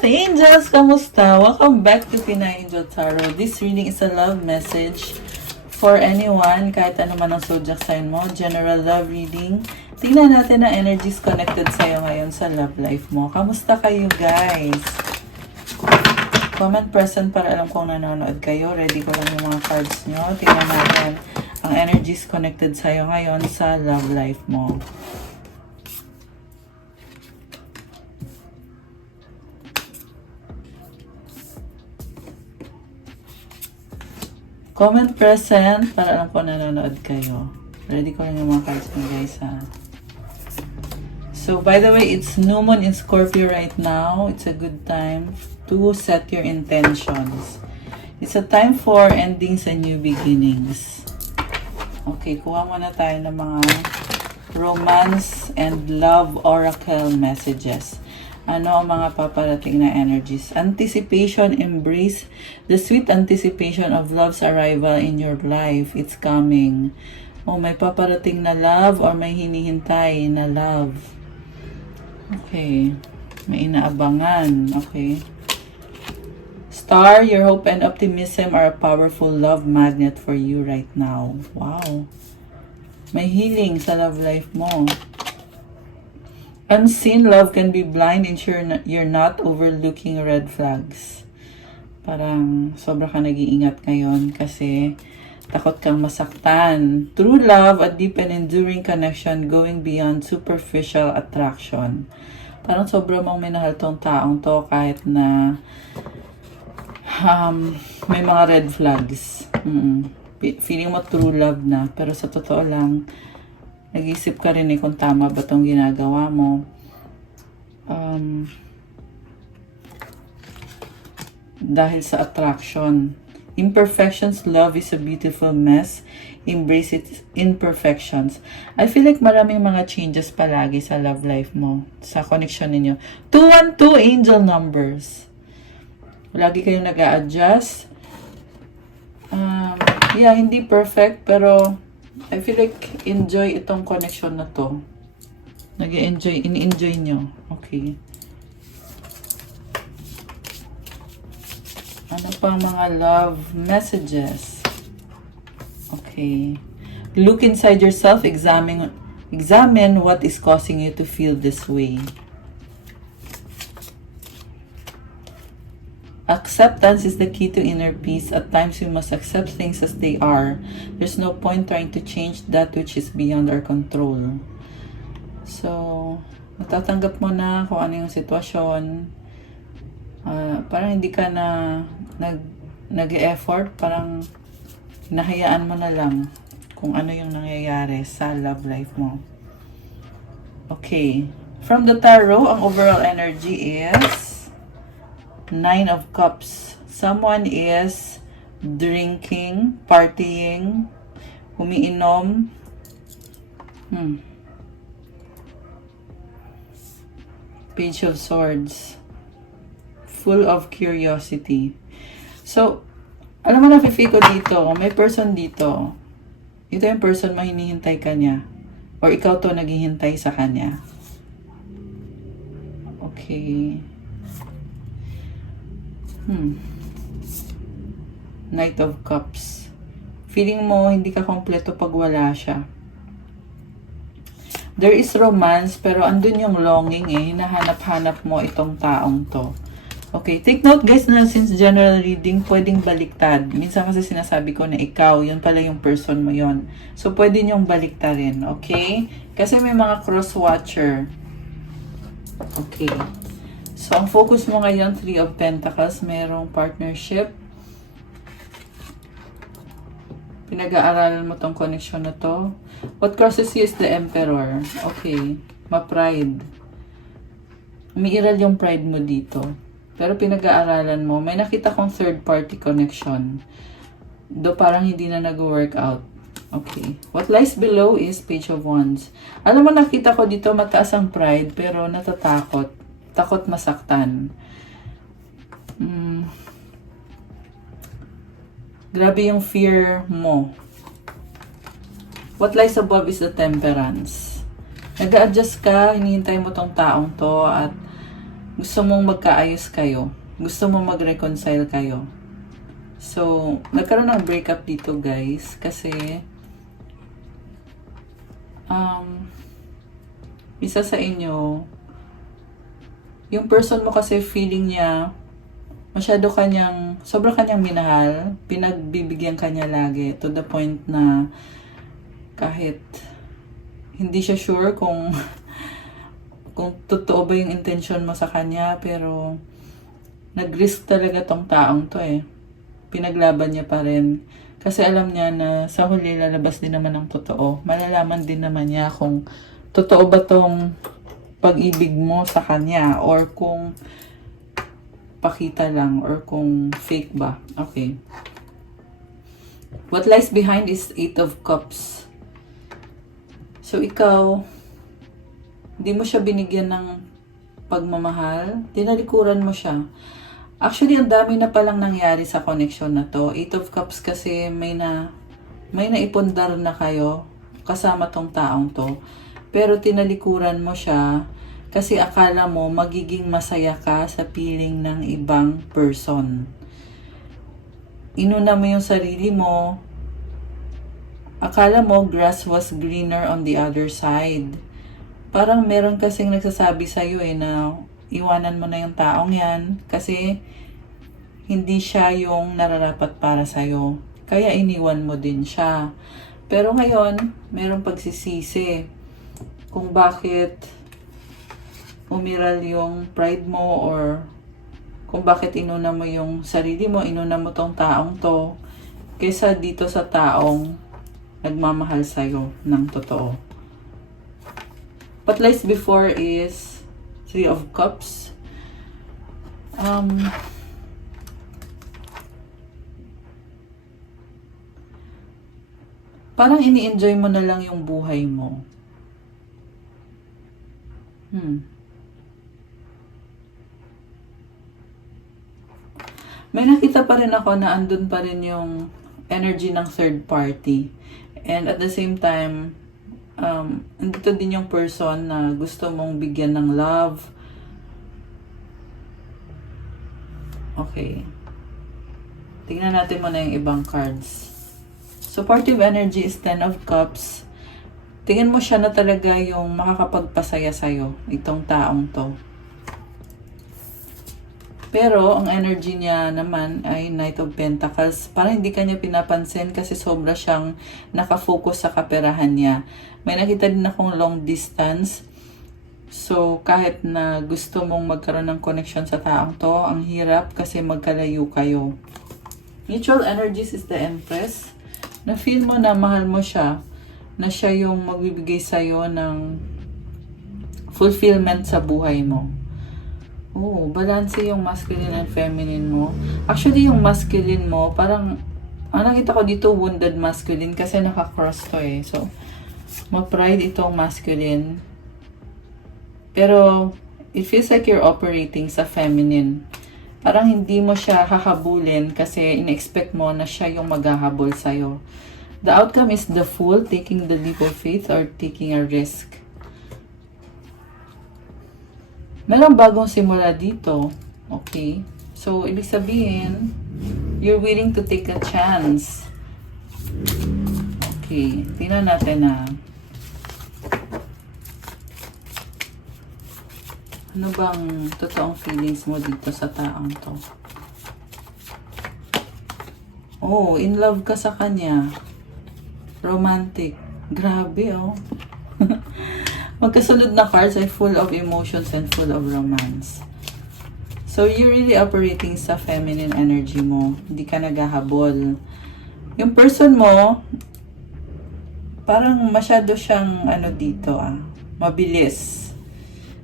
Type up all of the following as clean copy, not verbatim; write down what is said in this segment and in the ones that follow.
Earth Angels! Kamusta? Welcome back to Pinay Angel Tarot. This reading is a love message for anyone, kahit ano man ang zodiac sign mo. General love reading. Tingnan natin ang energies connected sa'yo ngayon sa love life mo. Kamusta kayo, guys? Comment present para alam kong nanonood kayo. Ready ko lang yung mga cards nyo. Tingnan natin ang energies connected sa'yo ngayon sa love life mo. Comment present para alam ko nanonood kayo. Ready ko lang yung mga cards mo, guys, ha. So, by the way, it's new moon in Scorpio right now. It's a good time to set your intentions. It's a time for endings and new beginnings. Okay, kuha muna tayo ng mga romance and love oracle messages. Ano ang mga paparating na energies? Anticipation, embrace the sweet anticipation of love's arrival in your life. It's coming. Oh, may paparating na love or may hinihintay na love. Okay. May inaabangan. Okay. Star, your hope and optimism are a powerful love magnet for you right now. Wow. May healing sa love life mo. Unseen love can be blind and you're not overlooking red flags. Parang sobra ka nag-iingat ngayon kasi takot kang masaktan. True love, a deep and enduring connection going beyond superficial attraction. Parang sobra mong minahal tong taong to kahit na may mga red flags. Feeling mo true love na, pero sa totoo lang, nag-isip ka rin kung tama ba itong ginagawa mo. Dahil sa attraction. Imperfections, love is a beautiful mess. Embrace its imperfections. I feel like maraming mga changes palagi sa love life mo. Sa connection ninyo. 212 angel numbers. Lagi kayong nag-a-adjust. Yeah, hindi perfect, pero I feel like enjoy itong connection na to. Nag-enjoy, in-enjoy nyo. Okay. Ano pang mga love messages? Okay. Look inside yourself, examine what is causing you to feel this way. Acceptance is the key to inner peace. At times, we must accept things as they are. There's no point trying to change that which is beyond our control. So, matatanggap mo na kung ano yung sitwasyon. Parang hindi ka na nag-e-effort. Parang nahayaan mo na lang kung ano yung nangyayari sa love life mo. Okay. From the tarot, ang overall energy is Nine of Cups. Someone is drinking, partying, umiinom. Page of Swords. Full of curiosity. So, alam mo na, feel ko dito, may person dito. Ito yung person mo, hinihintay ka niya. Or ikaw to naghihintay sa kanya. Okay. Knight of Cups. Feeling mo hindi ka kompleto pag wala siya. There is romance, pero andun yung longing hinahanap-hanap mo itong taong to. Okay, take note guys na since general reading, pwedeng baliktad. Minsan kasi sinasabi ko na ikaw, yun pala yung person mo yon. So, pwede nyong baliktarin, okay? Kasi may mga cross-watcher. Okay. So, ang focus mo ngayon, Three of Pentacles, merong partnership. Pinag-aaralan mo tong connection na to. What crosses you is the Emperor. Okay. Ma-pride. Umiiral yung pride mo dito. Pero pinag-aaralan mo, may nakita kong third party connection. Do parang hindi na nag-work out. Okay. What lies below is Page of Wands. Alam mo, nakita ko dito mataas ang pride, pero natatakot. Takot masaktan. Grabe yung fear mo. What lies above is the Temperance. Nag-a-adjust ka, hinihintay mo tong taong to, at gusto mong magkaayos kayo. Gusto mong mag-reconcile kayo. So, nagkaroon ng breakup dito guys kasi isa sa inyo, yung person mo kasi feeling niya sobrang kanyang minahal, pinagbibigyan kanya lagi to the point na kahit hindi siya sure kung totoo ba yung intention mo sa kanya, pero nag-risk talaga tong taong to eh. Pinaglaban niya pa rin. Kasi alam niya na sa huli lalabas din naman ang totoo. Malalaman din naman niya kung totoo ba tong pag-ibig mo sa kanya or kung pakita lang or kung fake ba. Okay. What lies behind is 8 of Cups. So ikaw, hindi mo siya binigyan ng pagmamahal, tinalikuran mo siya. Actually, ang dami na palang nangyari sa connection na to. 8 of Cups kasi may naipundar na kayo kasama tong taong to. Pero tinalikuran mo siya kasi akala mo magiging masaya ka sa piling ng ibang person. Inuna mo yung sarili mo. Akala mo grass was greener on the other side. Parang meron kasing nagsasabi sa'yo na iwanan mo na yung taong yan kasi hindi siya yung nararapat para sa'yo. Kaya iniwan mo din siya. Pero ngayon, merong pagsisisi kung bakit umiral yung pride mo or kung bakit inuna mo yung sarili mo, inuna mo tong taong to kaysa dito sa taong nagmamahal sa'yo ng totoo. What lies before is 3 of Cups. Parang ini-enjoy mo na lang yung buhay mo. May nakita pa rin ako na andun pa rin yung energy ng third party. And at the same time, andito din yung person na gusto mong bigyan ng love. Okay. Tingnan natin muna yung ibang cards. Supportive energy is 10 of Cups. Tingin mo siya na talaga yung makakapagpasaya sa'yo, itong taong to. Pero, ang energy niya naman ay Knight of Pentacles. Parang hindi kanya pinapansin kasi sobra siyang nakafocus sa kaperahan niya. May nakita din akong long distance. So, kahit na gusto mong magkaroon ng connection sa taong to, ang hirap kasi magkalayo kayo. Mutual energies is the Empress. Na-feel mo na mahal mo siya, na siya yung magbibigay sa'yo ng fulfillment sa buhay mo. Oh, balance yung masculine and feminine mo. Actually, yung masculine mo, parang, ang nakita ko dito, wounded masculine kasi naka-cross to eh. So, ma-pride itong masculine. Pero, it feels like you're operating sa feminine. Parang hindi mo siya hahabulin kasi in-expect mo na siya yung maghahabol sa'yo. The outcome is the Fool, taking the leap of faith or taking a risk. Merong bagong simula dito. Okay. So, ibig sabihin, you're willing to take a chance. Okay. Tingnan natin na. Ano bang totoong feelings mo dito sa taong to? Oh, in love ka sa kanya. Romantic. Grabe, oh. Magkasunod na cards ay full of emotions and full of romance. So, you're really operating sa feminine energy mo. Hindi ka naghahabol. Yung person mo, parang masyado siyang, dito, mabilis.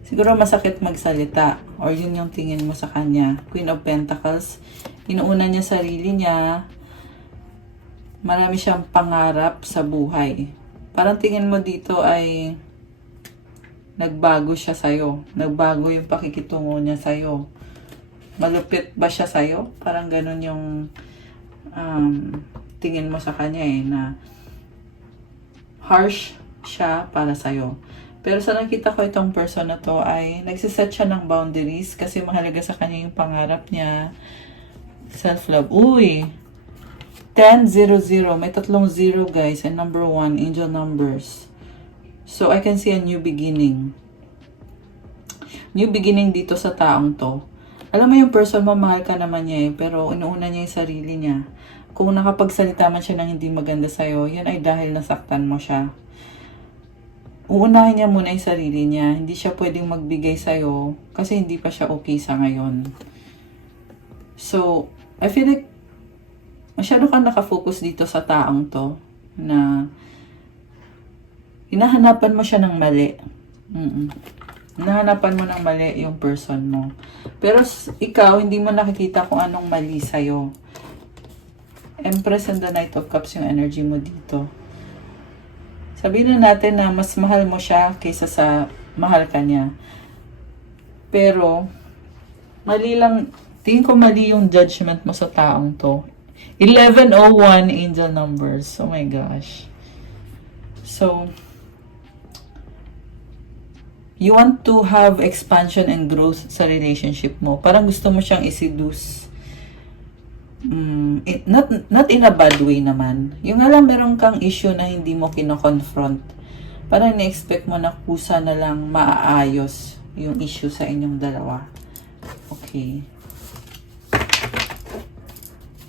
Siguro masakit magsalita. Or yun yung tingin mo sa kanya. Queen of Pentacles. Inuuna niya sarili niya. Marami siyang pangarap sa buhay. Parang tingin mo dito ay nagbago siya sa'yo. Nagbago yung pakikitungo niya sa'yo. Malupit ba siya sa'yo? Parang ganun yung tingin mo sa kanya na harsh siya para sa'yo. Pero sa nakita ko itong person na to ay nagsiset siya ng boundaries kasi mahalaga sa kanya yung pangarap niya. Self-love. Uy! 10-0-0. May 3 0 guys. And number 1, angel numbers. So, I can see a new beginning. New beginning dito sa taong to. Alam mo yung person mo, mahal ka naman niya eh. Pero inuuna niya yung sarili niya. Kung nakapagsalita man siya ng hindi maganda sa'yo, yun ay dahil nasaktan mo siya. Uunahin niya muna yung sarili niya. Hindi siya pwedeng magbigay sa'yo kasi hindi pa siya okay sa ngayon. So, I feel like masyado kang nakafocus dito sa taong to na hinahanapan mo siya ng mali. Hinahanapan mo ng mali yung person mo. Pero ikaw, hindi mo nakikita kung anong mali sa'yo. Empress and the Knight of Cups yung energy mo dito. Sabihin na natin na mas mahal mo siya kaysa sa mahal ka niya. Pero, mali lang, tingin ko mali yung judgment mo sa taong to. 1101 angel numbers. Oh my gosh. So, you want to have expansion and growth sa relationship mo. Parang gusto mo siyang i-seduce. Not in a bad way naman. Yung alam, meron kang issue na hindi mo kino-confront. Parang na-expect mo na kusa na lang maaayos yung issue sa inyong dalawa. Okay.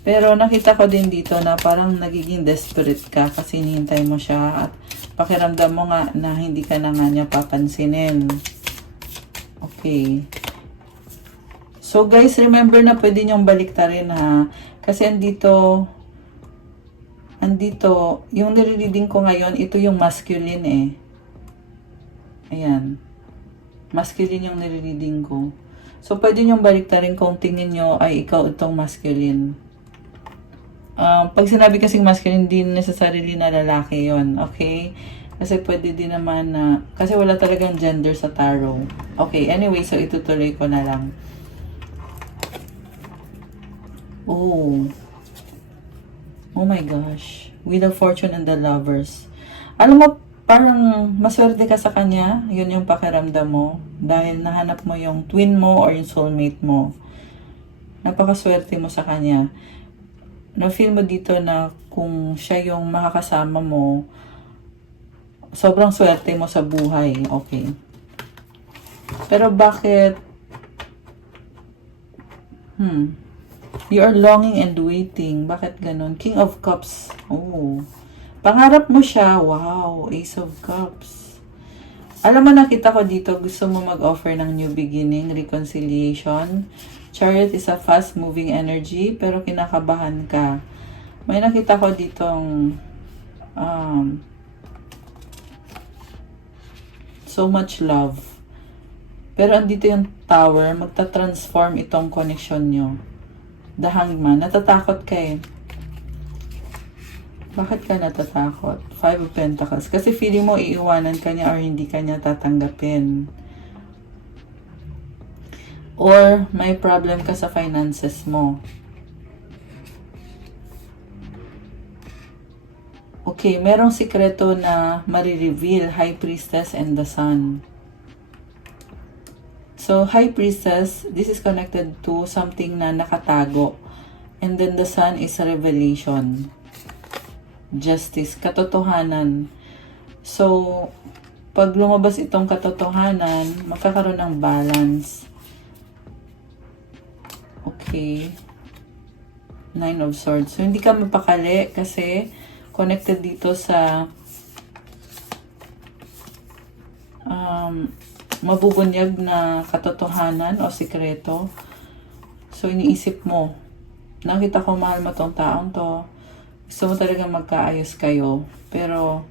Pero nakita ko din dito na parang nagiging desperate ka kasi hinihintay mo siya at pakiramdam mo nga na hindi ka na nga niya papansinin. Okay. So guys, remember na pwede niyong baliktarin ha. Kasi andito, yung nire-reading ko ngayon, ito yung masculine eh. Ayan. Masculine yung nire-reading ko. So pwede niyong baliktarin kung tingin niyo ay ikaw itong masculine. Pag sinabi kasing masculine, hindi necessarily na lalaki yon, okay? Kasi pwede din naman na, kasi wala talagang gender sa tarot. Okay, anyway, so itutuloy ko na lang. Oh my gosh. Wheel of Fortune and the Lovers. Alam mo, parang maswerte ka sa kanya. Yun yung pakiramdam mo. Dahil nahanap mo yung twin mo or yung soulmate mo. Napakaswerte mo sa kanya. Na-feel mo dito na kung siya yung makakasama mo, sobrang swerte mo sa buhay. Okay. Pero bakit? You are longing and waiting. Bakit ganun? King of Cups. Oh. Pangarap mo siya. Wow. Ace of Cups. Alam mo, nakita ko dito, gusto mo mag-offer ng new beginning, reconciliation. Chariot is a fast-moving energy, pero kinakabahan ka. May nakita ko ditong so much love. Pero andito yung Tower, magta-transform itong connection nyo. The Hangman. Natatakot ka eh. Bakit ka natatakot? 5 of Pentacles. Kasi feeling mo iiwanan ka niya or hindi ka niya tatanggapin. Or may problem ka sa finances mo. Okay, merong sikreto na marireveal. High Priestess and the Sun. So, High Priestess, this is connected to something na nakatago. And then the Sun is a revelation. Justice, katotohanan. So, pag lumabas itong katotohanan, magkakaroon ng balance. Okay. 9 of Swords. So, hindi ka mapakali kasi connected dito sa mabubunyag na katotohanan o sikreto. So, iniisip mo. Nakita ko mahal mo tong taong to. Gusto mo talaga magkaayos kayo. Pero,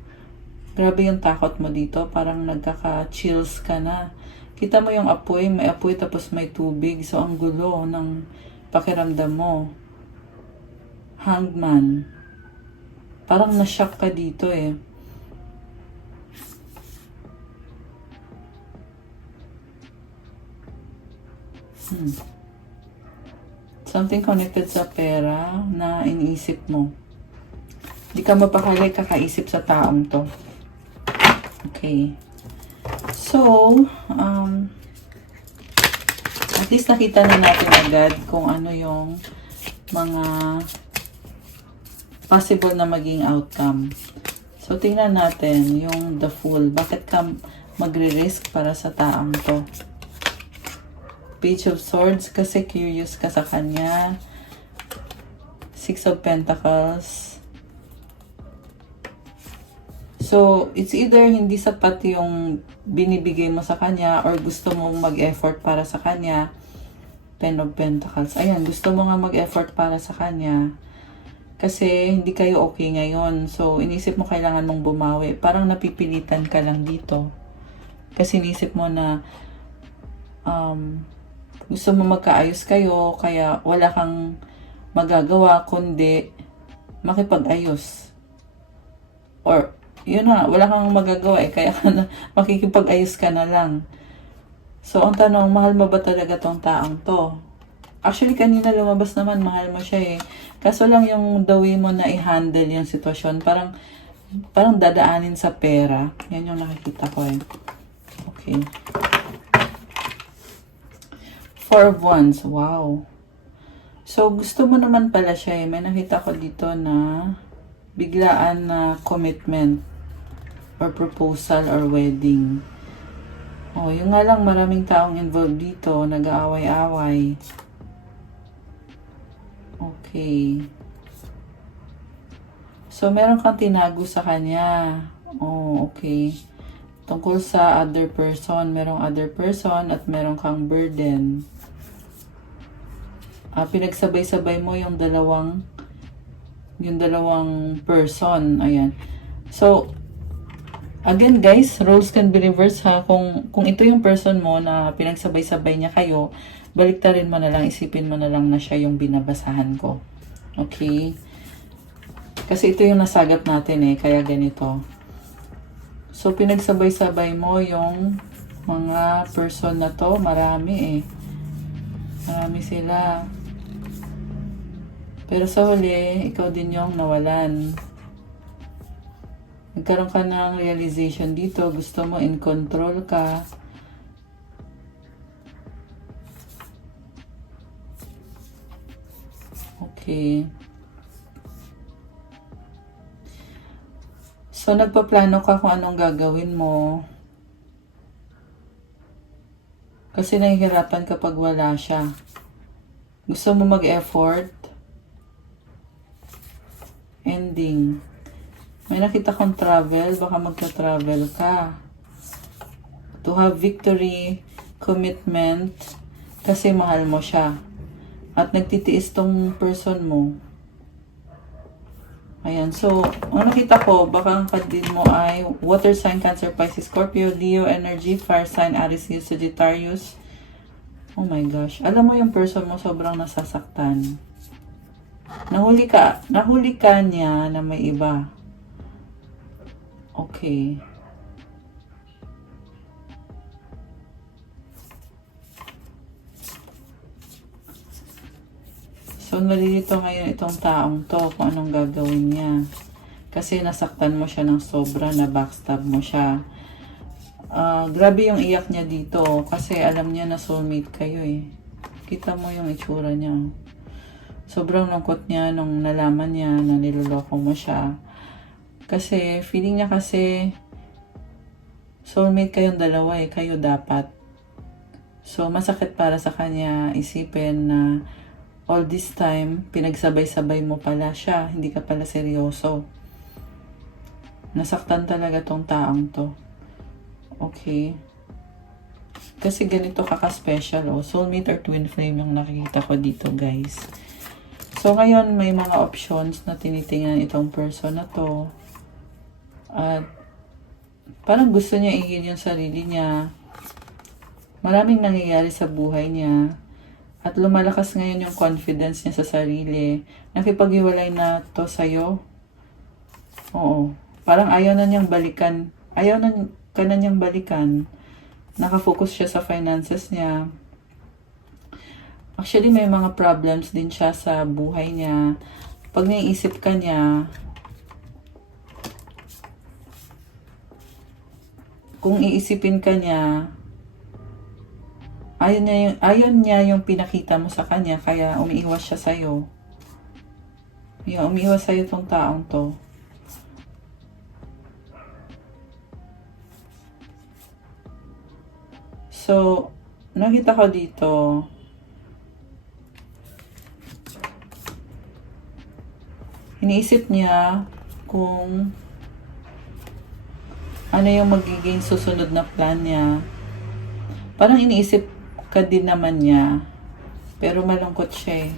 grabe yung takot mo dito. Parang nagkaka-chills ka na. Kita mo yung apoy. May apoy tapos may tubig. So, ang gulo ng pakiramdam mo. Hangman. Parang na-shock ka dito eh. Something connected sa pera na iniisip mo. Hindi ka mapakali, kakaisip sa taong to. Okay. So, at least nakita na natin agad kung ano yung mga possible na maging outcome. So, tingnan natin yung the Fool. Bakit ka magre-risk para sa taong to? Page of Swords, kasi curious ka sa kanya. Six of Pentacles. So, it's either hindi sapat yung binibigay mo sa kanya or gusto mong mag-effort para sa kanya. Ten of Pentacles. Ayan, gusto mo nga mag-effort para sa kanya. Kasi hindi kayo okay ngayon. So, inisip mo kailangan mong bumawi. Parang napipilitan ka lang dito. Kasi inisip mo na gusto mo magkaayos kayo, kaya wala kang magagawa kundi makipag-ayos. Or, yun na, wala kang magagawa kaya makikipag-ayos ka na lang. So, ang tanong, mahal mo ba talaga tong taong to? Actually, kanina lumabas naman, mahal mo siya eh. Kaso lang yung the way mo na i-handle yung sitwasyon, parang dadaanin sa pera. Yan yung nakikita ko eh. Okay. Four of Wands. Wow. So, gusto mo naman pala siya eh. May nakita ko dito na biglaan na commitment or proposal or wedding. Oh, yung nga lang maraming taong involved dito, nag-aaway-away. Okay. So, meron kang tinago sa kanya. Oh, okay. Tungkol sa other person, merong other person at meron kang burden. Pinagsabay-sabay mo yung dalawang person. Ayan. So, again guys, roles can be reversed ha. Kung ito yung person mo na pinagsabay-sabay niya kayo, baliktarin mo na lang, isipin mo na lang na siya yung binabasahan ko. Okay? Kasi ito yung nasagap natin eh, kaya ganito. So, pinagsabay-sabay mo yung mga person na to, marami eh. Marami sila. Pero sa huli, ikaw din yung nawalan. Nagkaroon ka ng realization dito, gusto mo in control ka. Okay. So, nagpaplano ka kung anong gagawin mo. Kasi nahihirapan kapag wala siya. Gusto mo mag-effort. Ending. May nakita kong travel. Baka magka-travel ka. To have victory, commitment, kasi mahal mo siya. At nagtitiis tong person mo. Ayan. So, ang nakita ko, baka ang kadid mo ay water sign, Cancer, Pisces, Scorpio, Leo, energy, fire sign, Aries, Sagittarius. Oh my gosh. Alam mo yung person mo sobrang nasasaktan. Nahuli ka niya na may iba. Okay. So, nalilito ngayon itong taong to kung anong gagawin niya. Kasi nasaktan mo siya ng sobra, na backstab mo siya. Grabe yung iyak niya dito kasi alam niya na soulmate kayo eh. Kita mo yung itsura niya. Sobrang lungkot niya nung nalaman niya na niloloko mo siya. Kasi feeling niya kasi soulmate kayong dalawa eh, kayo dapat. So, masakit para sa kanya isipin na all this time, pinagsabay-sabay mo pala siya. Hindi ka pala seryoso. Nasaktan talaga tong taong to. Okay. Kasi ganito kaka-special. Oh. Soulmate or twin flame yung nakikita ko dito, guys. So, ngayon, may mga options na tinitingnan itong person na to. At parang gusto niya i-heal yung sarili niya. Maraming nangyayari sa buhay niya. At lumalakas ngayon yung confidence niya sa sarili. Nakipag-iwalay na to sa'yo. Oo. Parang ayaw na niyang balikan. Ayaw na ka na niyang balikan. Nakafocus siya sa finances niya. Actually, may mga problems din siya sa buhay niya. Pag naiisip ka niya, kung iisipin ka niya, ayaw niya yung pinakita mo sa kanya, kaya umiiwas siya sa'yo. Umiiwas sa'yo tong taong to. So, nakita ko dito, iniisip niya kung ano yung magiging susunod na plan niya. Parang iniisip ka din naman niya, pero malungkot siya eh.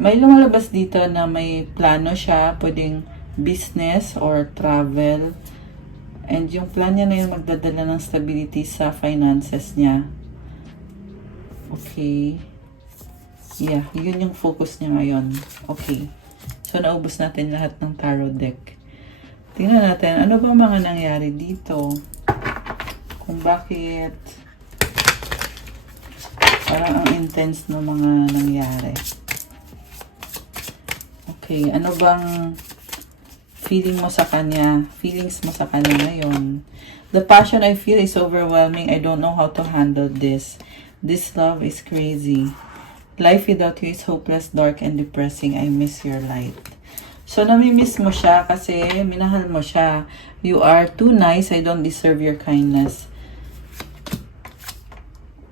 May lumalabas dito na may plano siya, pwedeng business or travel. And yung plan niya na yung magdadala ng stability sa finances niya. Okay. Yeah, yun yung focus niya ngayon. Okay. So, naubos natin lahat ng tarot deck. Tingnan natin, ano ba mga nangyari dito? Kung bakit parang ang intense ng mga nangyari. Okay, ano bang feeling mo sa kanya? Feelings mo sa kanya ngayon? The passion I feel is overwhelming. I don't know how to handle this. This love is crazy. Life without you is hopeless, dark, and depressing. I miss your light. So, namimiss mo siya kasi minahal mo siya. You are too nice. I don't deserve your kindness.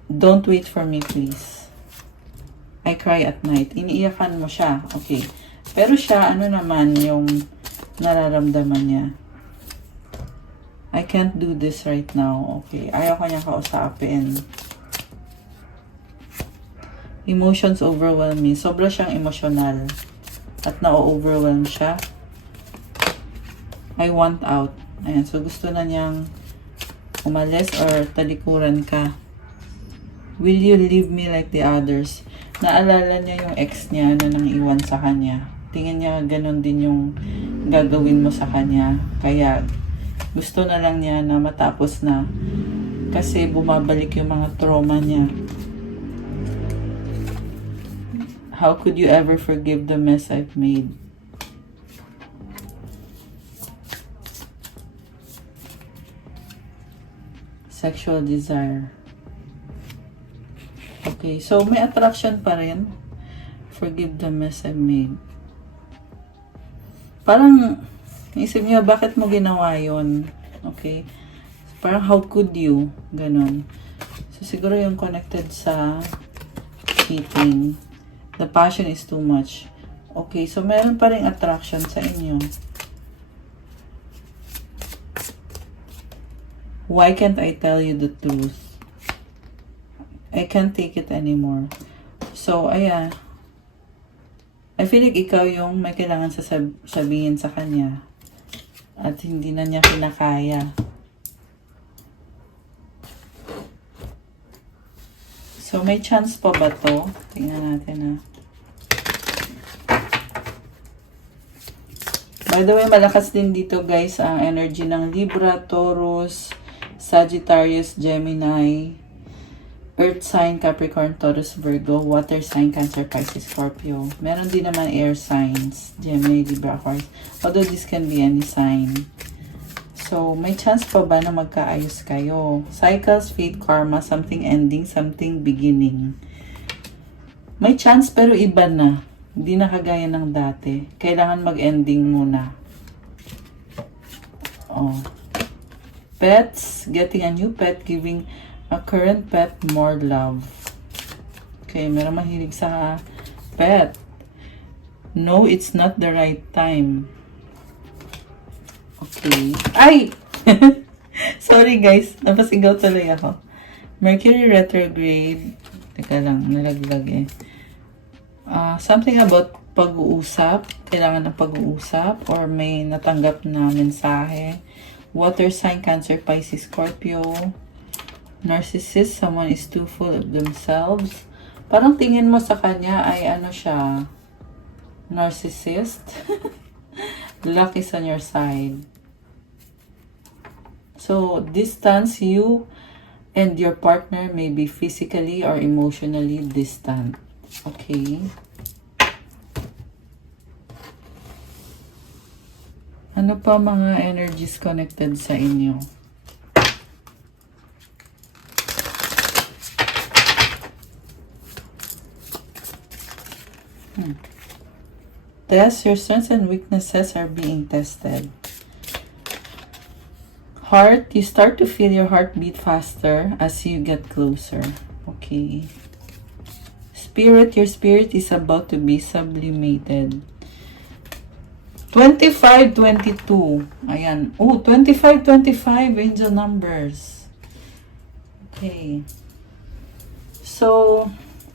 Don't wait for me, please. I cry at night. Iniiyakan mo siya. Okay. Pero siya, ano naman yung nararamdaman niya? I can't do this right now. Okay. Ayaw ka niya kausapin. Emotions overwhelm me. Sobra siyang emosyonal. At na-overwhelm siya. I want out. Ayan. So, gusto na niyang umalis or talikuran ka. Will you leave me like the others? Naalala niya yung ex niya na nang iwan sa kanya. Tingin niya ganun din yung gagawin mo sa kanya. Kaya gusto na lang niya na matapos na. Kasi bumabalik yung mga trauma niya. How could you ever forgive the mess I've made? Sexual desire. Okay, so may attraction pa rin. Forgive the mess I've made. Parang, isip niya, bakit mo ginawa yun? Okay? Parang, how could you? Ganon. So, siguro yung connected sa cheating. The passion is too much. Okay, so meron pa rin attraction sa inyo. Why can't I tell you the truth? I can't take it anymore. So, ayan. I feel like ikaw yung may kailangan sabihin sa kanya. At hindi na niya kinakaya. So, may chance pa ba to? Tingnan natin na. By the way, malakas din dito guys ang energy ng Libra, Taurus, Sagittarius, Gemini, Earth sign, Capricorn, Taurus, Virgo, Water sign, Cancer, Pisces, Scorpio. Meron din naman air signs, Gemini, Libra, Aquarius. Although this can be any sign. So, may chance pa ba na magkaayos kayo? Cycles, fate, karma, something ending, something beginning. May chance pero iba na. Hindi na kagaya ng dati. Kailangan mag-ending muna. Oh. Pets, getting a new pet, giving a current pet more love. Okay, meron mahilig sa pet. No, it's not the right time. Okay. Ay! Sorry guys, napasigaw tuloy ako. Mercury retrograde. Teka lang, nalaglag eh. Something about pag-uusap. Kailangan ng pag-uusap or may natanggap na mensahe. Water sign, Cancer, Pisces, Scorpio. Narcissist, someone is too full of themselves. Parang tingin mo sa kanya ay ano siya, narcissist. Luck is on your side. So, distance, you and your partner may be physically or emotionally distant. Okay. Ano pa mga energies connected sa inyo? Test, your strengths and weaknesses are being tested. Heart, you start to feel your heart beat faster as you get closer. Okay. Spirit, your spirit is about to be sublimated. 25-22. Ayan. Oh, 25-25 angel numbers. Okay. So,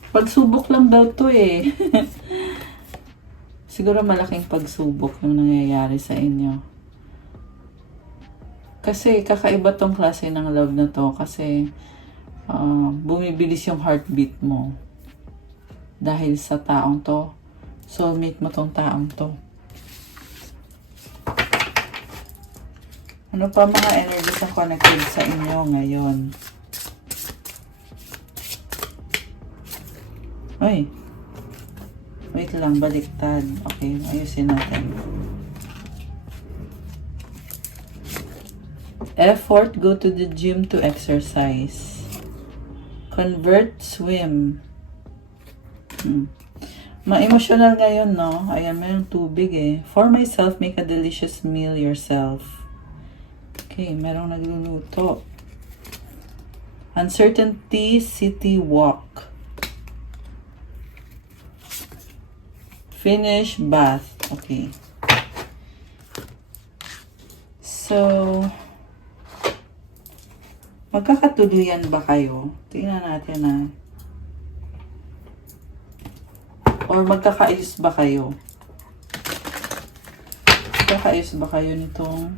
pagsubok lang daw to eh. Siguro malaking pagsubok yung nangyayari sa inyo. Kasi kakaiba tong klase ng love na to kasi bumibilis yung heartbeat mo. Dahil sa taong to, soulmate mo tong taong to. Ano pa mga energies ang connected sa inyo ngayon? Ay, wait lang, baliktad. Okay, ayusin natin. Effort, go to the gym to exercise. Convert, swim. Ma-emotional ngayon, no? Ayan, may yung tubig eh. For myself, make a delicious meal yourself. Okay, merong nagluluto. Uncertainty, city walk. Finish, bath. Okay. So, magkakatuluyan ba kayo? Tingnan natin na. Or magkakaayos ba kayo? Magkakaayos ba kayo nitong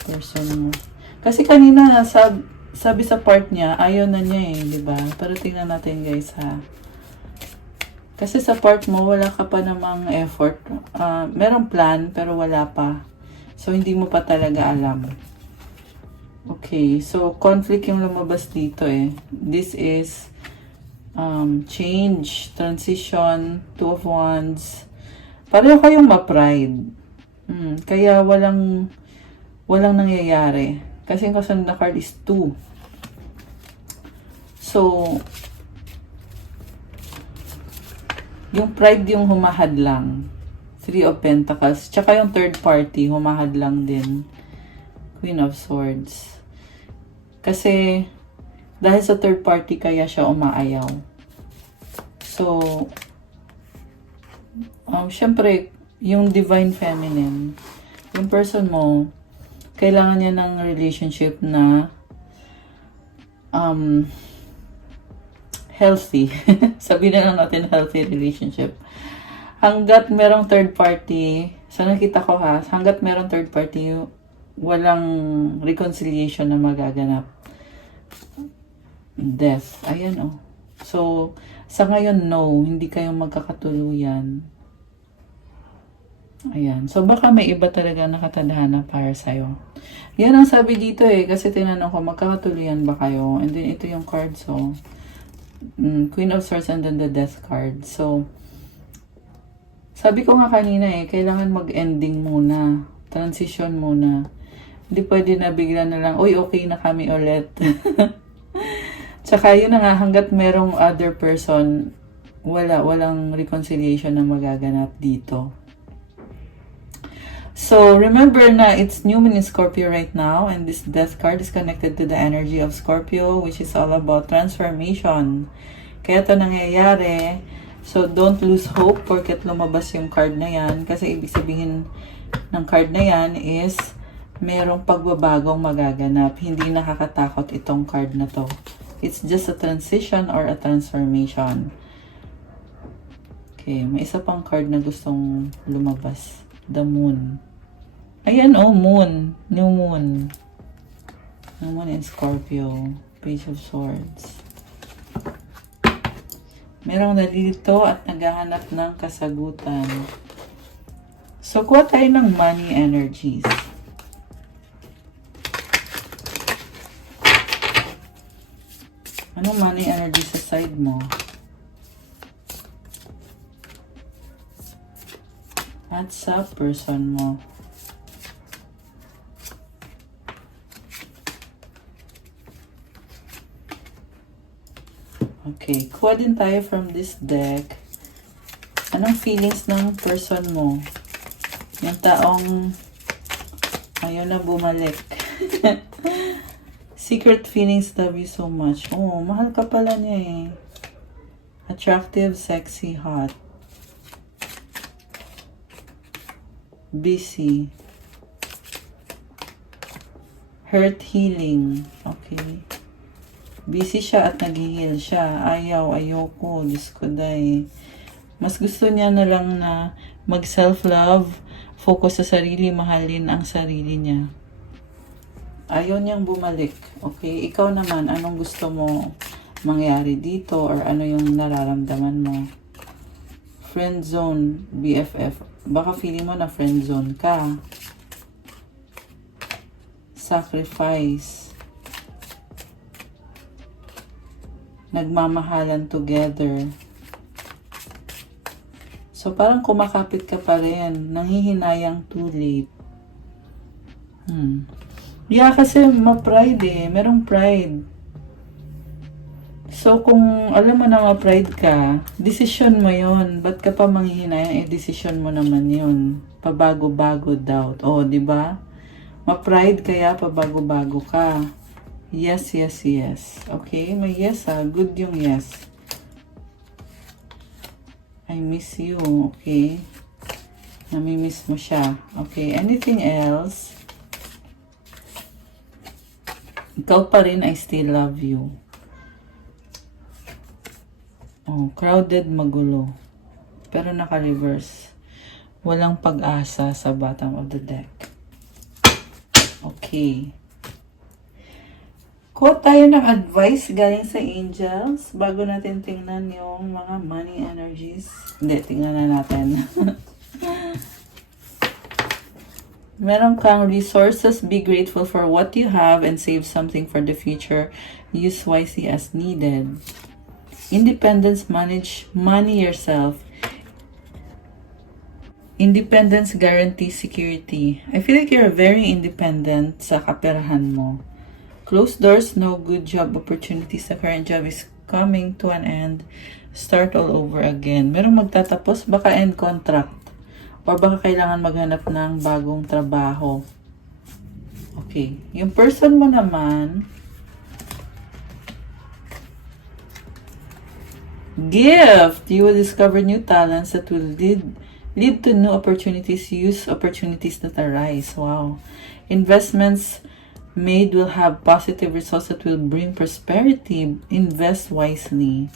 person mo? Kasi kanina sabi sa part niya, ayaw na niya eh, di ba? Pero tingnan natin guys ha. Kasi sa part mo, wala ka pa namang effort. Merong plan, pero wala pa. So, hindi mo pa talaga alam. Okay, so conflict yung lumabas dito eh. This is change, transition, Two of Wands. Pareho kayong ma-pride. Kaya walang nangyayari. Kasi yung kasunod na card is 2. So, yung pride yung humahadlang. 3 of Pentacles. Tsaka yung third party, humahadlang din. Queen of Swords. Kasi, dahil sa third party, kaya siya umaayaw. So, syempre, yung Divine Feminine, yung person mo, kailangan niya ng relationship na healthy. Sabihin na lang natin healthy relationship. Hanggat merong third party, so nakita ko ha, hanggat merong third party, walang reconciliation na magaganap. Death. Ayan oh. So, sa ngayon, no. Hindi kayo magkakatuluyan. Ayan. So, baka may iba talaga nakatadhana para sa'yo. Yan ang sabi dito eh. Kasi tinanong ko, magkakatuluyan ba kayo? And then, ito yung card. So, Queen of Swords and then the Death card. So, sabi ko nga kanina eh, kailangan mag-ending muna. Transition muna. Hindi pwede na bigla na lang, uy, okay na kami ulit. Tsaka yun na nga, hanggat merong other person, walang reconciliation na magaganap dito. So, remember na it's new moon in Scorpio right now, and this Death card is connected to the energy of Scorpio, which is all about transformation. Kaya ito nangyayari. So, don't lose hope porket lumabas yung card na yan. Kasi ibig sabihin ng card na yan is merong pagbabagong magaganap. Hindi nakakatakot itong card na to. It's just a transition or a transformation. Okay, may isa pang card na gustong lumabas. The Moon. Ayan, oh, Moon. New Moon. New Moon in Scorpio. Page of Swords. Merong nalilito at naghahanap ng kasagutan. So, kuha tayo ng money energies. Anong money energy sa side mo? At sa person mo. Okay, kuha din tayo from this deck. Anong feelings ng person mo? Yung taong ayaw na bumalik. Secret feelings, love you so much. Oh, mahal ka pala niya eh. Attractive, sexy, hot. Busy. Hurt, healing. Okay. Busy siya at nag-heal siya. Ayoko. Diyos ko dahi. Mas gusto niya na lang na mag-self-love, focus sa sarili, mahalin ang sarili niya. Ayaw niyang bumalik. Okay? Ikaw naman, anong gusto mo mangyari dito or ano yung nararamdaman mo? Friend zone, BFF. Baka feeling mo na friend zone ka. Sacrifice. Nagmamahalan together. So, parang kumakapit ka pa rin. Nanghihinayang too late. Yeah, kasi ma-pride eh. Merong pride. So, kung alam mo na ma-pride ka, decision mo yon. Ba't ka pa manghihinayang? Decision mo naman yun. Pabago-bago doubt. Oh, di ba? Ma-pride kaya pabago-bago ka. Yes. Okay? May yes ha. Good yung yes. I miss you, okay? Namimiss mo siya. Okay, anything else? Ikaw pa rin, I still love you. Oh, crowded, magulo. Pero naka-reverse. Walang pag-asa sa bottom of the deck. Okay. Quote tayo ng advice galing sa angels bago natin tingnan yung mga money energies. Hindi, tingnan na natin. Meron kang resources. Be grateful for what you have and save something for the future. Use wisely as needed. Independence, manage money yourself. Independence guarantees security. I feel like you're very independent sa kaperahan mo. Closed doors, no good job opportunities. The current job is coming to an end. Start all over again. Merong magtatapos, baka end contract. Or baka kailangan maghanap ng bagong trabaho. Okay. Yung person mo naman, gift! You will discover new talents that will lead to new opportunities. Use opportunities that arise. Wow. Investments made will have positive results that will bring prosperity. Invest wisely.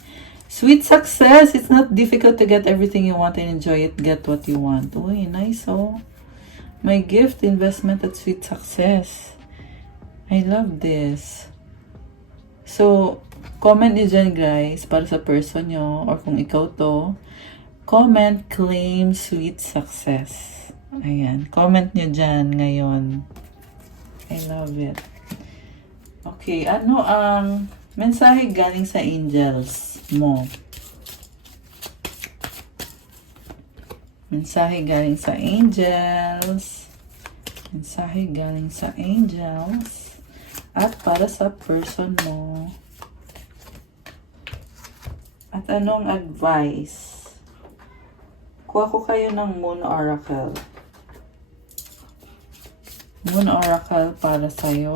Sweet success. It's not difficult to get everything you want and enjoy it. Get what you want. Uy, nice oh. My gift, investment at sweet success. I love this. So, comment nyo dyan guys para sa person nyo or kung ikaw to. Comment, claim sweet success. Ayan. Comment nyo dyan ngayon. I love it. Okay, ano ang mensahe galing sa angels mo? Mensahe galing sa angels. Mensahe galing sa angels. At para sa person mo. At anong advice? Kuha ko kayo ng Moon Oracle. Moon Oracle para sa'yo.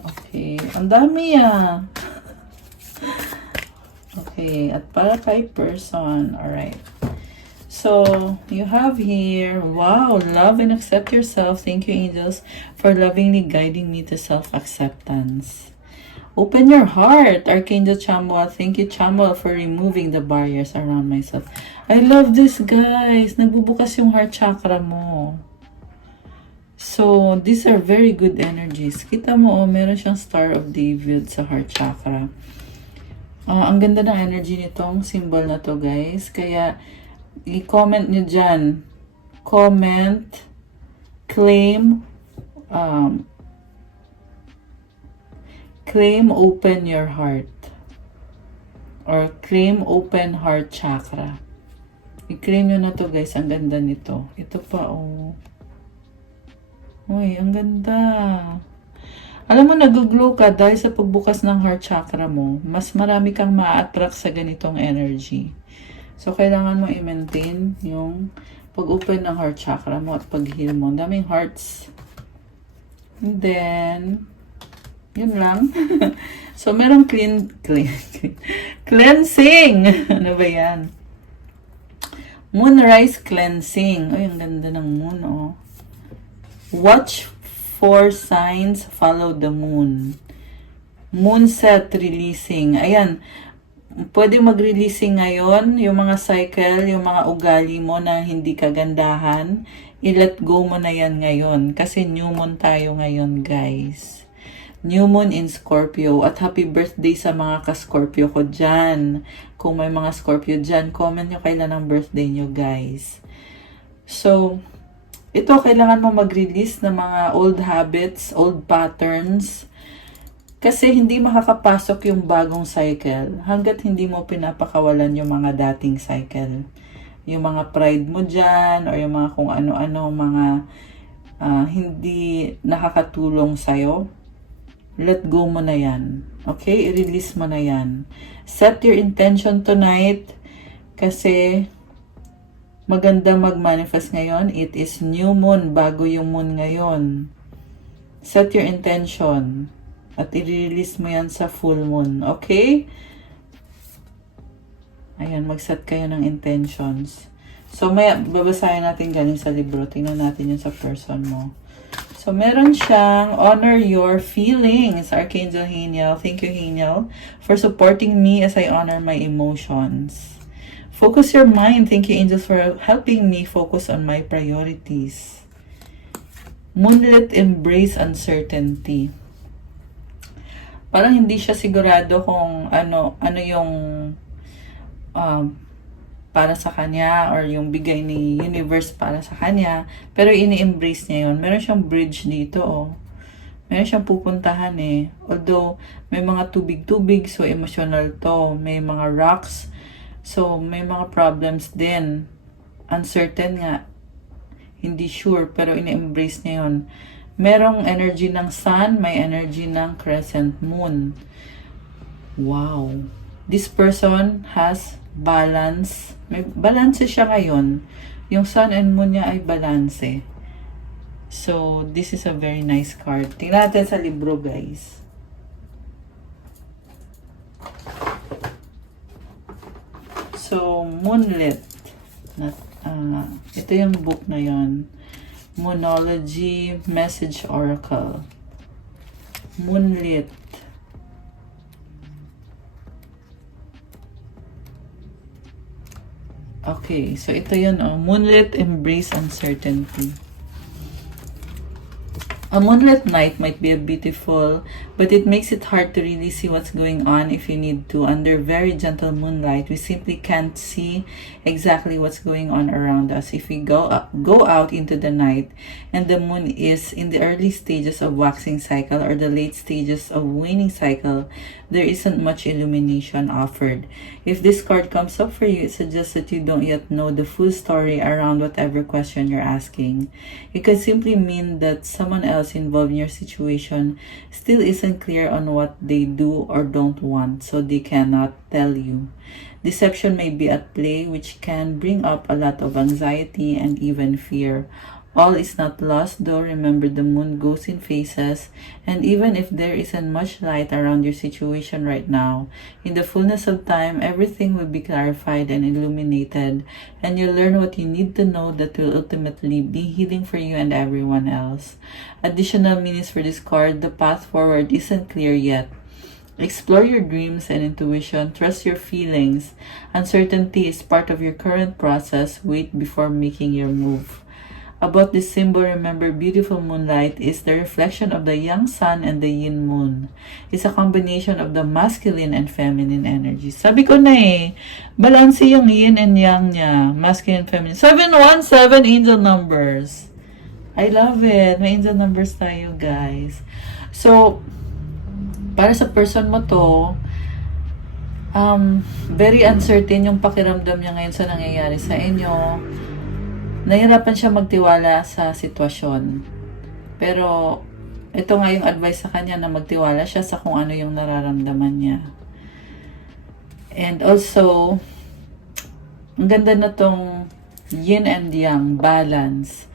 Okay. Ang dami ah. Okay. At para kay person. Alright. So, you have here, wow, love and accept yourself. Thank you, angels, for lovingly guiding me to self-acceptance. Open your heart, Archangel Chamuel. Thank you, Chamuel, for removing the barriers around myself. I love this, guys. Nagbubukas yung heart chakra mo. So, these are very good energies. Kita mo, oh, meron siyang Star of David sa heart chakra. Ang ganda ng energy nitong symbol na to, guys. Kaya, i-comment nyo dyan. Comment, claim, claim open your heart. Or claim open heart chakra. I-claim nyo na to guys. Ang ganda nito. Ito pa oh. Uy, ang ganda. Alam mo, nag-glow ka dahil sa pagbukas ng heart chakra mo. Mas marami kang ma-attract sa ganitong energy. So, kailangan mo i-maintain yung pag-open ng heart chakra mo at pag-heal mo. Ang daming hearts. And then, yun lang. So, merong cleansing. Ano ba yan? Moonrise cleansing. Ay, ang ganda ng moon, oh. Watch for signs, follow the moon. Moonset releasing. Ayan, pwede mag-releasing ngayon yung mga cycle, yung mga ugali mo na hindi kagandahan. I-let go mo na yan ngayon. Kasi new moon tayo ngayon, guys. New moon in Scorpio. At happy birthday sa mga ka-Scorpio ko dyan. Kung may mga Scorpio dyan, comment nyo kailan ang birthday nyo, guys. So, ito, kailangan mo mag-release ng mga old habits, old patterns. Kasi hindi makakapasok yung bagong cycle hanggat hindi mo pinapakawalan yung mga dating cycle. Yung mga pride mo dyan, or yung mga kung ano-ano, mga hindi nakakatulong sa'yo. Let go mo na yan. Okay? I-release mo na yan. Set your intention tonight kasi maganda mag-manifest ngayon. It is new moon, bago yung moon ngayon. Set your intention. At i-release mo yan sa full moon. Okay? Ayan, mag-set kayo ng intentions. So, may babasahin natin galing sa libro. Tingnan natin yun sa person mo. So, meron siyang honor your feelings. Archangel Haniel. Thank you, Haniel, for supporting me as I honor my emotions. Focus your mind. Thank you, angels, for helping me focus on my priorities. Moonlit embrace uncertainty. Parang hindi siya sigurado kung ano yung para sa kanya or yung bigay ni universe para sa kanya. Pero ini-embrace niya yun. Meron siyang bridge dito, oh. Meron siyang pupuntahan eh. Although, may mga tubig-tubig, so emotional to. May mga rocks. So, may mga problems din. Uncertain nga. Hindi sure, pero ini-embrace niya yun. Merong energy ng sun, may energy ng crescent moon. Wow. This person has balance. May balance siya ngayon. Yung sun and moon niya ay balance. So, this is a very nice card. Tingnan natin sa libro, guys. So, Moonlit. Ito yung book na yon. Moonology Message Oracle. Moonlit. Okay, so ito yun, oh. Moonlit Embrace Uncertainty. A moonlit night might be beautiful, but it makes it hard to really see what's going on if you need to. Under very gentle moonlight, we simply can't see exactly what's going on around us. If we go out into the night and the moon is in the early stages of waxing cycle or the late stages of waning cycle, there isn't much illumination offered. If this card comes up for you, it suggests that you don't yet know the full story around whatever question you're asking. It could simply mean that someone else involved in your situation still isn't clear on what they do or don't want, so they cannot tell you. Deception may be at play, which can bring up a lot of anxiety and even fear. All is not lost, though. Remember, the moon goes in phases, and even if there isn't much light around your situation right now, in the fullness of time, everything will be clarified and illuminated, and you'll learn what you need to know that will ultimately be healing for you and everyone else. Additional meanings for this card: the path forward isn't clear yet. Explore your dreams and intuition. Trust your feelings. Uncertainty is part of your current process. Wait before making your move. About this symbol, remember, beautiful moonlight is the reflection of the yang sun and the yin moon. It's a combination of the masculine and feminine energy. Sabi ko na balance yung yin and yang niya. Masculine and feminine. 717 angel numbers. I love it. May angel numbers tayo, guys. So, para sa person mo to, very uncertain yung pakiramdam niya ngayon sa nangyayari sa inyo. Nahirapan siya magtiwala sa sitwasyon. Pero, ito nga yung advice sa kanya na magtiwala siya sa kung ano yung nararamdaman niya. And also, ang ganda na tong yin and yang, balance.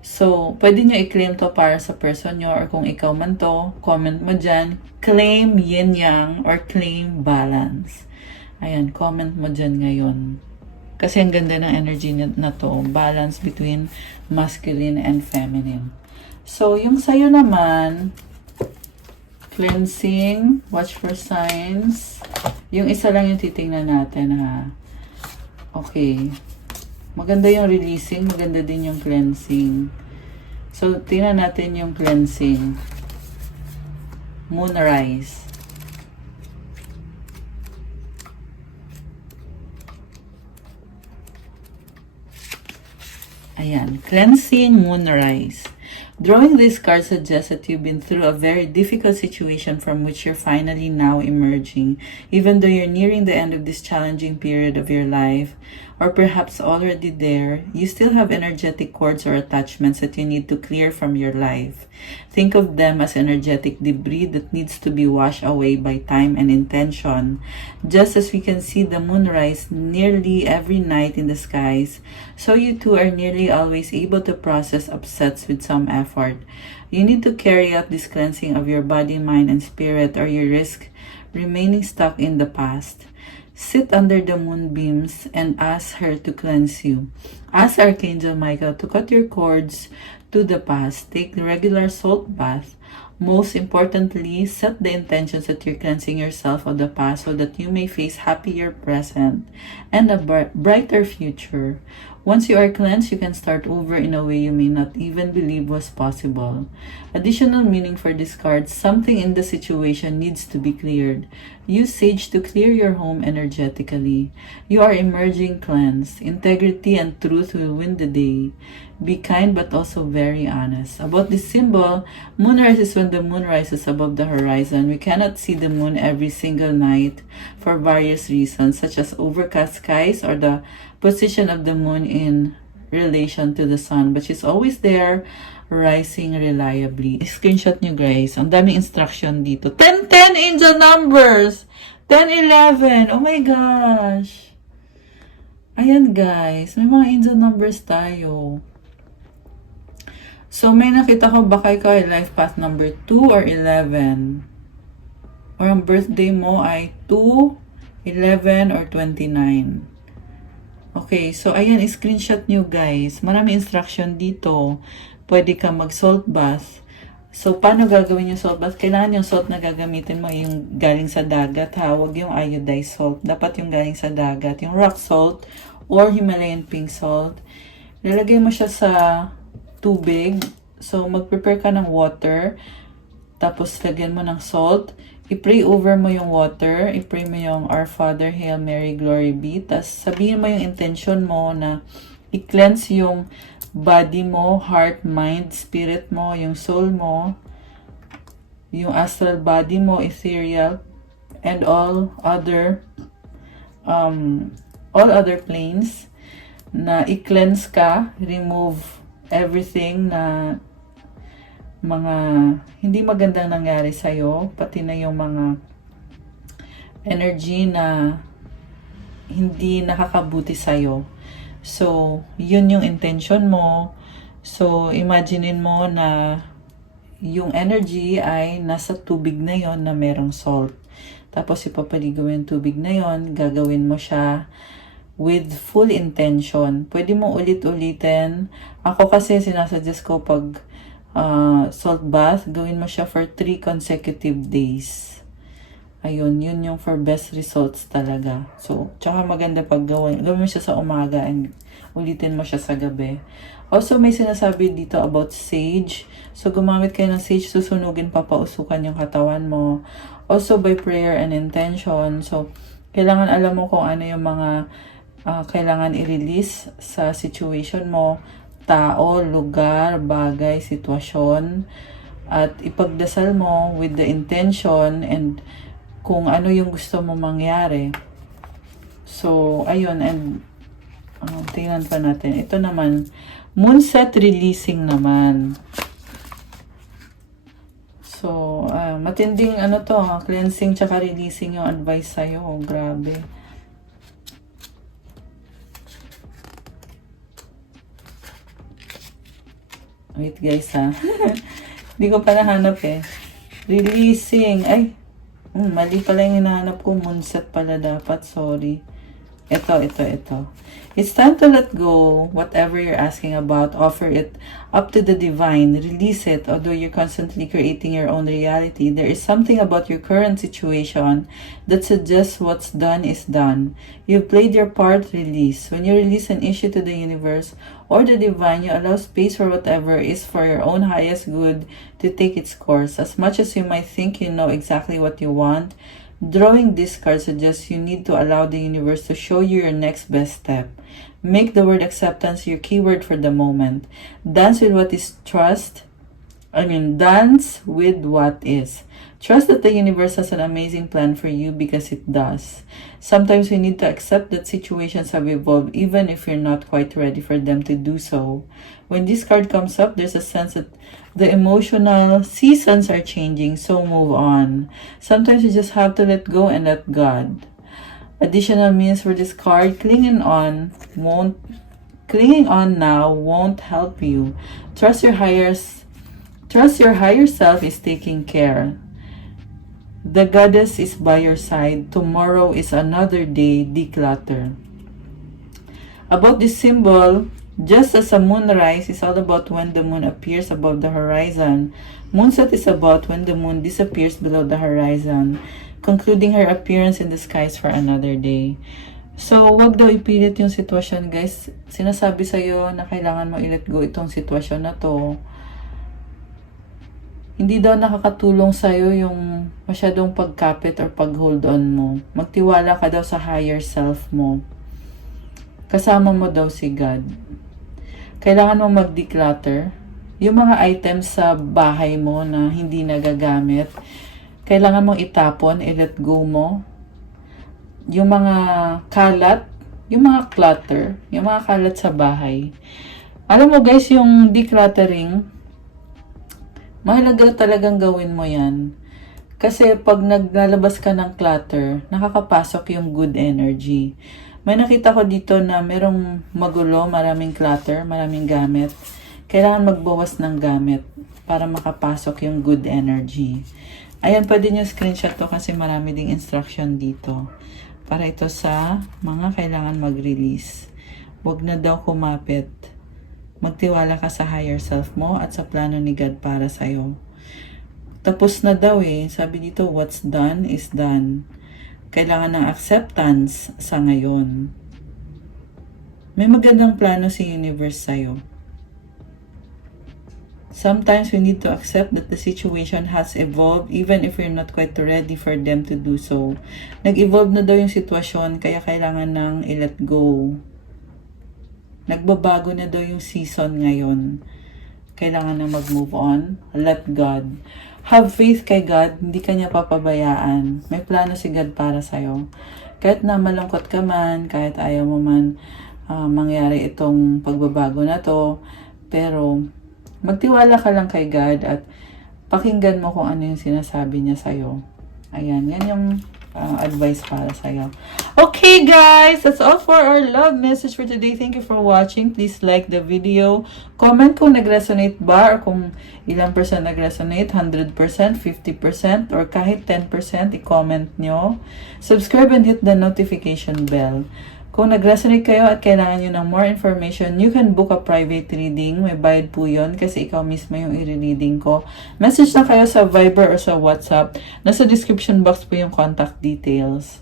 So, pwede nyo i-claim to para sa person nyo or kung ikaw man to, comment mo dyan, claim yin yang or claim balance. Ayan, comment mo dyan ngayon. Kasi ang ganda ng energy na to, balance between masculine and feminine. So, yung sa'yo naman, cleansing, watch for signs. Yung isa lang yung titingnan natin, ha. Okay. Maganda yung releasing, maganda din yung cleansing. So, tingnan natin yung cleansing. Moonrise. Ayan, cleansing, moonrise. Drawing this card suggests that you've been through a very difficult situation from which you're finally now emerging. Even though you're nearing the end of this challenging period of your life, or perhaps already there, you still have energetic cords or attachments that you need to clear from your life. Think of them as energetic debris that needs to be washed away by time and intention. Just as we can see the moonrise nearly every night in the skies, so you too are nearly always able to process upsets with some effort. You need to carry out this cleansing of your body, mind, and spirit, or you risk remaining stuck in the past. Sit under the moonbeams and ask her to cleanse you. Ask Archangel Michael to cut your cords to the past. Take the regular salt bath. Most importantly, set the intentions that you're cleansing yourself of the past so that you may face happier present and a brighter future. Once you are cleansed, you can start over in a way you may not even believe was possible. Additional meaning for this card, something in the situation needs to be cleared. Use sage to clear your home energetically. You are emerging cleansed. Integrity and truth will win the day. Be kind but also very honest. About this symbol, moonrise is when the moon rises above the horizon. We cannot see the moon every single night for various reasons, such as overcast skies or the position of the moon in relation to the sun. But she's always there, rising reliably. Screenshot nyo guys. Ang daming instruction dito. 10-10 angel numbers! 10-11! Oh my gosh! Ayan guys. May mga angel numbers tayo. So, may nakita ko baka ikaw ay life path number 2 or 11. Or ang birthday mo ay 2, 11, or 29. Okay, so ayan, screenshot nyo guys. Marami instruction dito. Pwede ka mag-salt bath. So, paano gagawin yung salt bath? Kailangan yung salt na gagamitin mo yung galing sa dagat ha. Huwag yung iodized salt. Dapat yung galing sa dagat. Yung rock salt or Himalayan pink salt. Lalagay mo siya sa tubig. So, mag-prepare ka ng water. Tapos, lagyan mo ng salt. I-pray over mo yung water. I-pray mo yung Our Father, Hail Mary, Glory Be. Tapos, sabihin mo yung intention mo na i-cleanse yung body mo, heart, mind, spirit mo, yung soul mo, yung astral body mo, ethereal, and all other planes na i-cleanse ka, remove everything na mga hindi magandang nangyari sa'yo, pati na yung mga energy na hindi nakakabuti sa'yo. So, yun yung intention mo. So, imaginein mo na yung energy ay nasa tubig na yon na merong salt. Tapos, ipapaligaw yung tubig na yon, gagawin mo siya with full intention. Pwede mo ulit-ulitin. Ako kasi sinasuggest ko pag salt bath, gawin mo siya for 3 consecutive days. Ayun, yun yung for best results talaga. So, tsaka maganda pag gawin mo siya sa umaga and ulitin mo siya sa gabi. Also, may sinasabi dito about sage. So, gumamit kayo ng sage, susunugin, papausukan yung katawan mo. Also, by prayer and intention. So, kailangan alam mo kung ano yung mga kailangan i-release sa situation mo. Tao, lugar, bagay, sitwasyon. At ipagdasal mo with the intention and kung ano yung gusto mo mangyari. So, ayun. And, tingnan pa natin. Ito naman, moonset releasing naman. Matinding ano to, cleansing tsaka releasing yung advice sa'yo. Oh, grabe. Wait guys ha. Hindi ko pa nahanap eh. Releasing. Ay, mali pala yung hinahanap ko. Moonset pala dapat. Sorry. Ito. It's time to let go whatever you're asking about. Offer it up to the divine. Release it. Although you're constantly creating your own reality, there is something about your current situation that suggests what's done is done. You've played your part, release. When you release an issue to the universe or the divine, you allow space for whatever is for your own highest good to take its course. As much as you might think you know exactly what you want, drawing this card suggests you need to allow the universe to show you your next best step. Make the word acceptance your keyword for the moment. Dance with what is dance with what is. Trust that the universe has an amazing plan for you because it does. Sometimes we need to accept that situations have evolved even if you're not quite ready for them to do so. When this card comes up, there's a sense that the emotional seasons are changing, so move on. Sometimes you just have to let go and let God. Additional means for this card, clinging on now won't help you. Trust your higher self is taking care. The goddess is by your side. Tomorrow is another day. Declutter. About this symbol, just as a moonrise is all about when the moon appears above the horizon, moonset is about when the moon disappears below the horizon, concluding her appearance in the skies for another day. So, wag daw ipilit yung sitwasyon, guys. Sinasabi sa'yo na kailangan mo i-let go itong sitwasyon na to. Hindi daw nakakatulong sa'yo yung masyadong pagkapit or pag-hold on mo. Magtiwala ka daw sa higher self mo. Kasama mo daw si God. Kailangan mo mag-declutter. Yung mga items sa bahay mo na hindi nagagamit, kailangan mong itapon, i-let go mo. Yung mga kalat, yung mga clutter, yung mga kalat sa bahay. Alam mo guys, yung decluttering, mahalaga talagang gawin mo yan. Kasi pag naglalabas ka ng clutter, nakakapasok yung good energy. May nakita ko dito na merong magulo, maraming clutter, maraming gamit. Kailangan magbawas ng gamit para makapasok yung good energy. Ayan, pwede nyo screenshot to kasi marami ding instruction dito. Para ito sa mga kailangan mag-release. Huwag na daw kumapit. Magtiwala ka sa higher self mo at sa plano ni God para sa'yo. Tapos na daw eh. Sabi dito, what's done is done. Kailangan ng acceptance sa ngayon. May magandang plano si universe sa'yo. Sometimes we need to accept that the situation has evolved even if we're not quite ready for them to do so. Nag-evolve na daw yung sitwasyon kaya kailangan ng i-let go. Nagbabago na daw yung season ngayon. Kailangan na mag-move on. Let God. Have faith kay God. Hindi ka niya papabayaan. May plano si God para sa'yo. Kahit na malungkot ka man, kahit ayaw mo man mangyari itong pagbabago na to, pero magtiwala ka lang kay God at pakinggan mo kung ano yung sinasabi niya sa'yo. Ayan, yan yung advice para sa'yo. Okay guys, that's all for our love message for today. Thank you for watching. Please like the video. Comment kung nag-resonate ba or kung ilang percent nag-resonate, 100%, 50%, or kahit 10%, i-comment nyo. Subscribe and hit the notification bell. Kung nag-resonate kayo at kailangan nyo ng more information, you can book a private reading. May bayad po yun kasi ikaw mismo yung i-reading ko. Message na kayo sa Viber or sa WhatsApp. Nasa description box po yung contact details.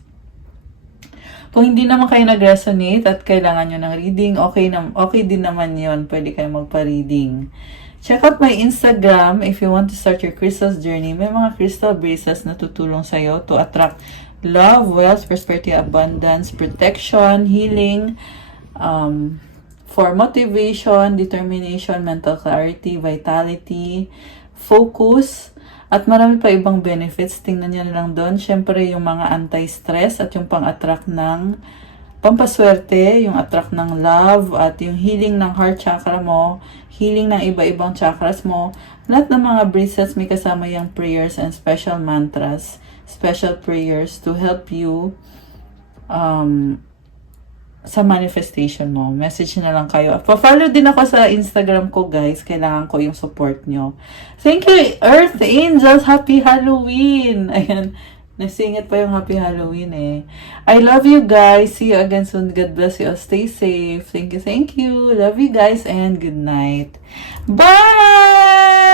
Kung hindi naman kayo nag-resonate at kailangan nyo ng reading, okay din naman yun. Pwede kayo magpa-reading. Check out my Instagram if you want to start your crystals journey. May mga crystal bracelets na tutulong sa'yo to attract love, wealth, prosperity, abundance, protection, healing, for motivation, determination, mental clarity, vitality, focus, at marami pa ibang benefits. Tingnan nyo na lang doon. Siyempre, yung mga anti-stress at yung pang-attract ng pampaswerte, yung attract ng love, at yung healing ng heart chakra mo, healing ng iba-ibang chakras mo. Lahat ng mga bracelets may kasama yung prayers and special mantras, special prayers to help you sa manifestation mo. Message na lang kayo. Pa-follow din ako sa Instagram ko, guys. Kailangan ko yung support nyo. Thank you, Earth Angels. Happy Halloween! Ayan. Nasingit pa yung Happy Halloween eh. I love you guys. See you again soon. God bless you. Stay safe. Thank you. Thank you. Love you guys and good night. Bye!